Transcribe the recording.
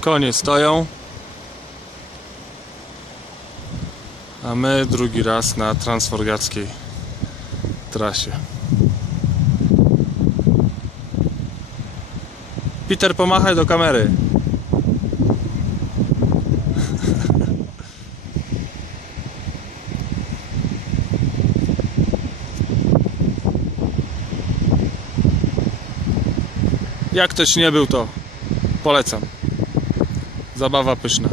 Konie stoją. A my drugi raz na transforgackiej trasie. Peter, pomachaj do kamery. Jak ktoś nie był, to polecam. Zabawa pyszna.